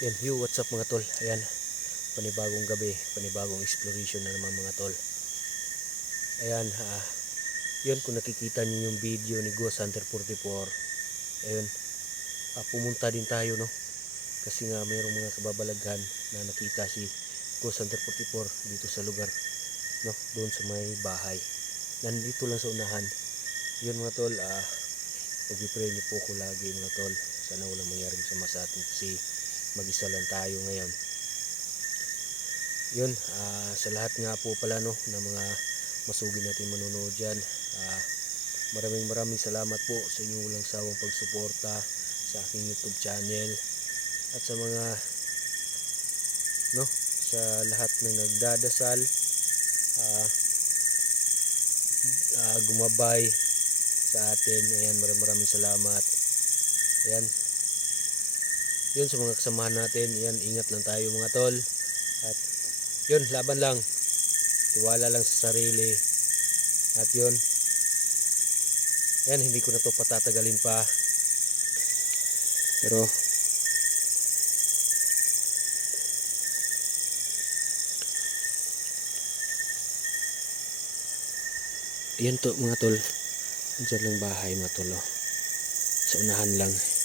Yan, you, what's up mga tol? Ayan, panibagong gabi, panibagong exploration na naman mga tol. Ayan, ah, yun kung nakikita niyo yung video ni Ghost Hunter 44, ayun, ah, pumunta din tayo no. Kasi nga mayroong mga kababalaghan na nakita si Ghost Hunter 44 dito sa lugar, no, doon sa may bahay. Nandito lang sa unahan. Yun mga tol, ah, pag-pray niyo po ko lagi mga tol. Sana walang mangyaring sama sa atin kasi mag-isa lang tayo ngayon. Yun, ah, sa lahat nga po pala no, ng mga masugid natin manonood dyan. ah, maraming maraming salamat po sa inyong walang sawang pagsuporta sa aking YouTube channel at sa mga no sa lahat ng nagdadasal ah, ah, gumabay sa atin ayan maraming maraming salamat ayan yun sa mga kasamahan natin. Yan ingat lang tayo mga tol. At yun laban lang. Tiwala lang sa sarili. At yun. Yan hindi ko na to patatagalin pa. Pero yan to mga tol. Diyan lang bahay mga tol oh. sa unahan lang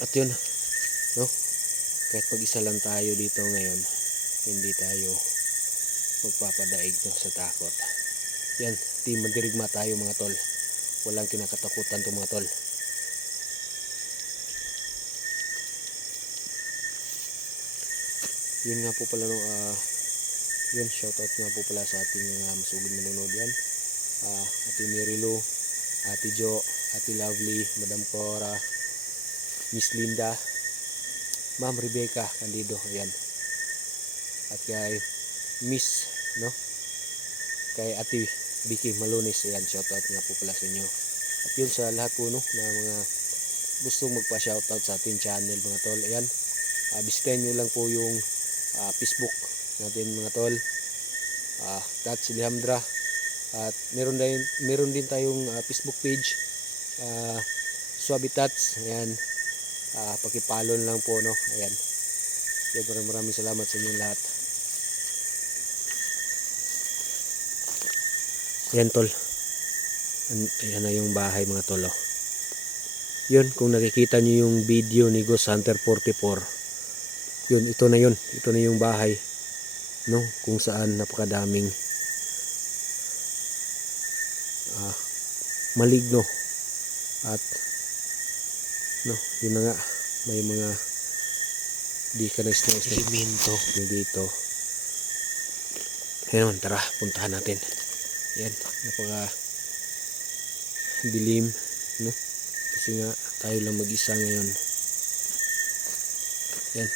at yun, no? Kahit pag isa lang tayo dito ngayon, hindi tayo magpapadaig no, sa takot. Yan, di mandirigma tayo mga tol. Walang kinakatakutan to mga tol. Yun nga po pala no, ah, yun, shoutout nga po pala sa ating uh, masugid manonood yan. Ah, Ate Mirilo, Ate Jo, Ate Lovely, Madam Cora, Miss Linda, Ma'am Rebecca Candido, ayan. At kay Miss, no? Kay Ate Vicky Malones, ayan, shoutout nga po pala sa inyo. At yun sa lahat po, no, na mga gustong magpa-shoutout sa ating channel, mga tol, ayan. Uh, bisitahin nyo lang po yung ah, Facebook natin, mga tol. Uh, Tats Alejandra. At meron din, meron din tayong ah, Facebook page. Uh, Suabitats, ayan uh, pakipalon lang po no? Ayan. Yan, maraming maraming salamat sa inyong lahat. Yan tol. An- ayan na yung bahay mga tol oh. yun kung nakikita nyo yung video ni Ghost Hunter 44 yun ito na yun. Ito na yung bahay no? Kung saan napakadaming ah, maligno at no yun na nga. May mga di ka na na. Elemento. Dito. Kaya naman tara puntahan natin. Yan napaka dilim no? Kasi nga tayo lang mag isa ngayon. Yan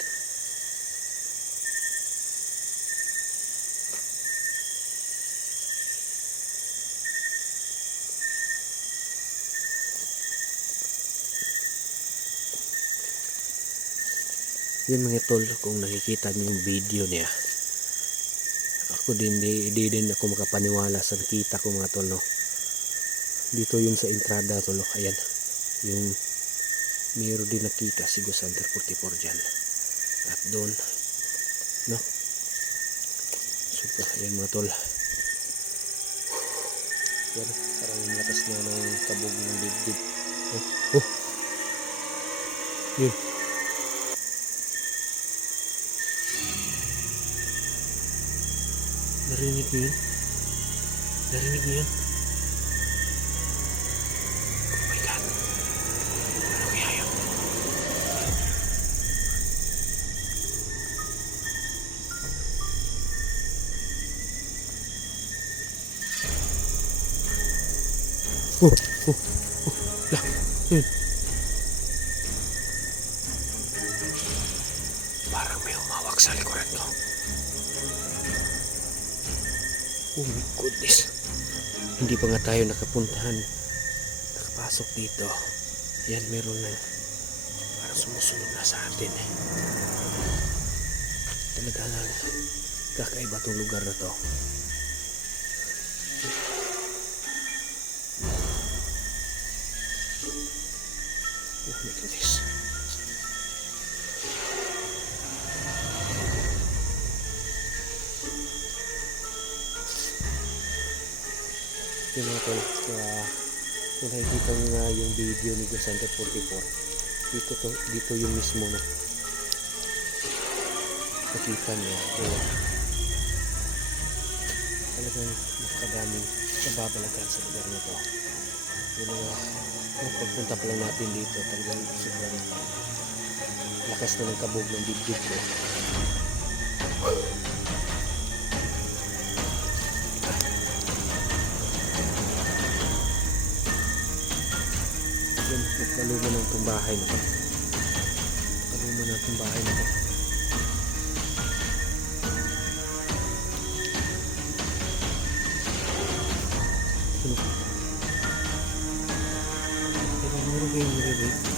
Yan mga tol, kung nakikita niyo yung video niya. Ako din, di, di din ako makapaniwala sa nakita ko mga tol, no. Dito yun sa entrada tol, ayan. Yung mayroon din nakita si Ghost Hunter 44 dyan. At doon, no. So, ayan mga tol. Yan, parang lakas na ng kabog ng dibdib. Oh, oh. Yun. Narinig niyo yun? Narinig niyo yun? Oh my God. Ano kaya yun? Oh, oh, oh, lah, yun. Oh my goodness. Hindi pa nga tayo nakapuntahan. Nakapasok dito. Yan, meron na. Parang sumusunod na sa atin. Talaga nga kakaiba tong lugar na to. Oh my goodness. Yun mga tol. Uh, kung nakikita nyo nga yung video ni Gosante 44, dito, to, dito yung mismo no. Nakita niya. Yun. Talagang napakadaming kababalagan sa lugar na to. Yun nga, kung pagpunta pa lang natin dito, talagang sobrang lakas na ng kabog ng dibdib ko. Bahay na to. Nagkaluma ng itong bahay na to. Ano? Pero muro kayo nire-rate.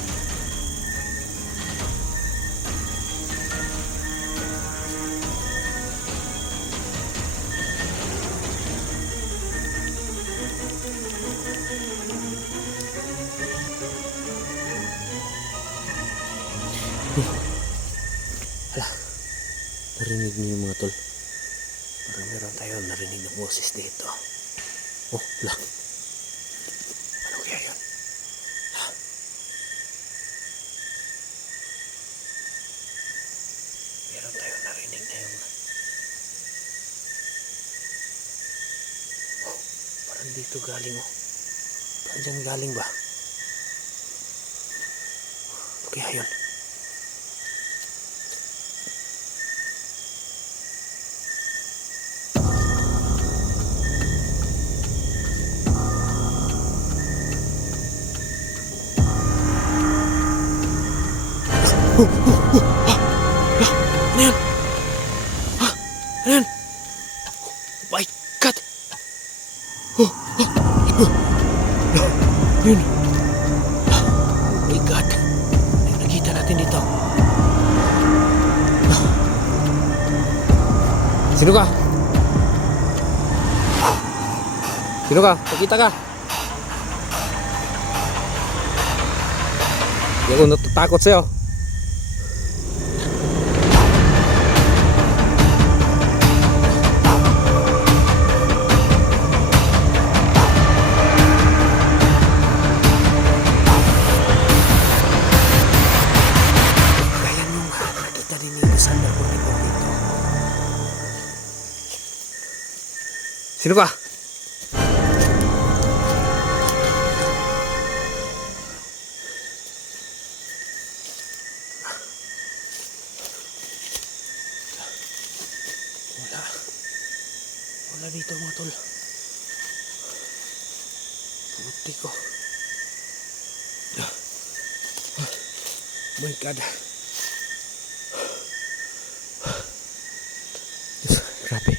Narinig niyo mga tol. Parang meron tayo narinig na boses dito. Oh, lang. Ano kaya yun? Ha? Meron tayo narinig na yung... Oh, parang dito galing oh. Dyan galing ba? Ano kaya yun? Ano yan? Ha? Ano yan? Oh my God! Oh, oh, oh. Ano yun? Oh my God! Ano nakita natin dito? Sino ka? Sino ka? Pakita ka! Hindi ako natatakot sa'yo. Sino ka? Wala. Wala dito mga tol. Portico. Oh my God. Yes, grabe.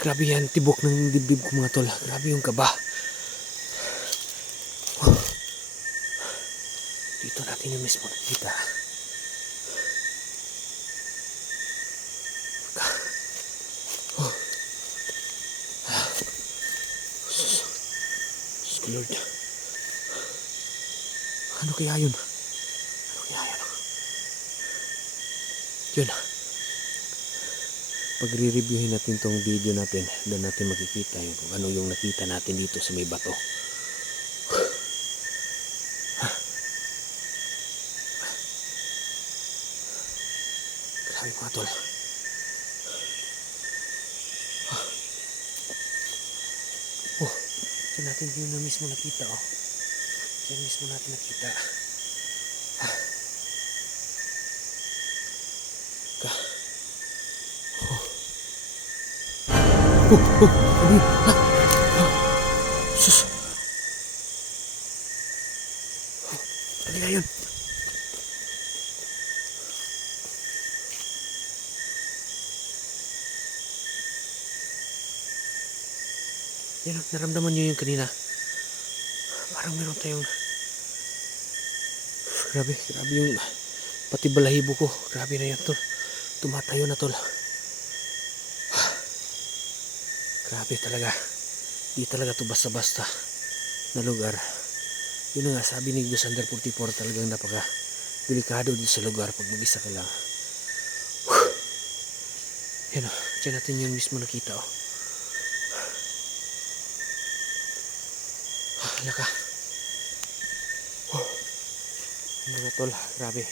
Grabe yan, tibok ng dibdib ko mga tol. Grabe yung kaba. Oh. Dito natin yung mismo nakita. Oh. Ah. Lord. Ano kaya yun? Ano kaya yun? Yun. Pag re-reviewin natin tong video natin, doon natin makikita yung kung ano yung nakita natin dito sa may bato. Grabe mga tol. Oh, dyan natin yun na mismo nakita oh. Dyan mismo natin nakita. Ka. Oh, oh, ano yun? Ha? Ha? Sus. Ano kaya yun? Yan, naramdaman nyo yung kanina. Parang meron tayong... Grabe, grabe yung... Pati balahibo ko. Grabe na yan, tol. Tumatayo na, tol. Grabe talaga. Di talaga to basta-basta na lugar. Yun nga, sabi ni Gusander 44 talagang napaka delikado din sa lugar pag mag-isa ka lang. Yan o, dyan natin yun mismo nakita o. Hala ka. Huh. Mga tol, grabe.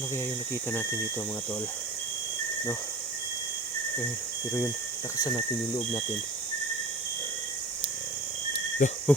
Ano kaya yung nakita natin dito mga tol? No? Pero, pero yun, lakasan natin yung loob natin. Yeah. Oh.